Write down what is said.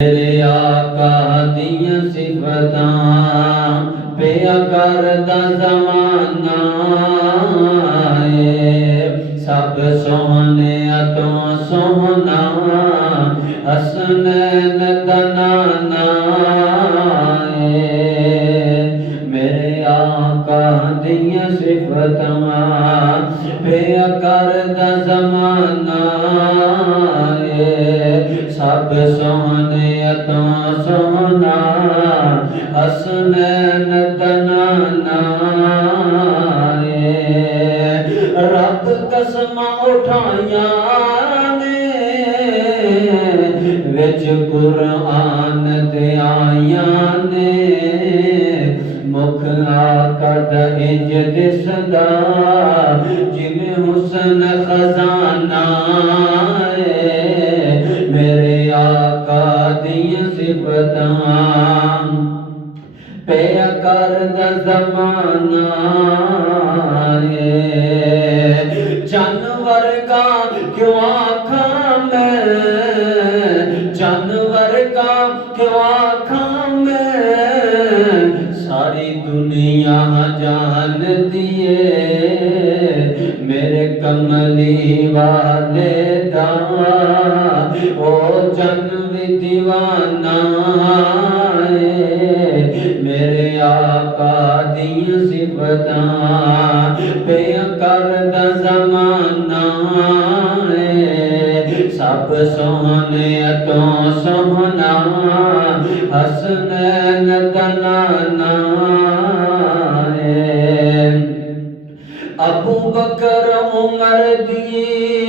मेरे आका दियां सिफतां पिया करदा ज़माना सब सोहने तो सोहना हसनैन दा नाना मेरे आका दियां सिफतां पिया करदा ज़माना सब सोहने तो सोहना हसनैन दा नाना रब कसमां उठाइयां ने विच कुरान ते आइयां ने मुख आका दा इंज दिसदा जिवें हुस्न खजाना मेरे आका दियां सिफतां पिया करदा ज़माना जानवर का क्यों आखां मैं जानवर का क्यों आखां मैं सारी दुनिया जानती है मेरे कमली वाले दा ओ जन भी दीवाना मेरे आका दियां सिफतां पिया करदा ज़माना सब सोहने तो सोहना हसनैन दा नाना अबू बकर उमर दी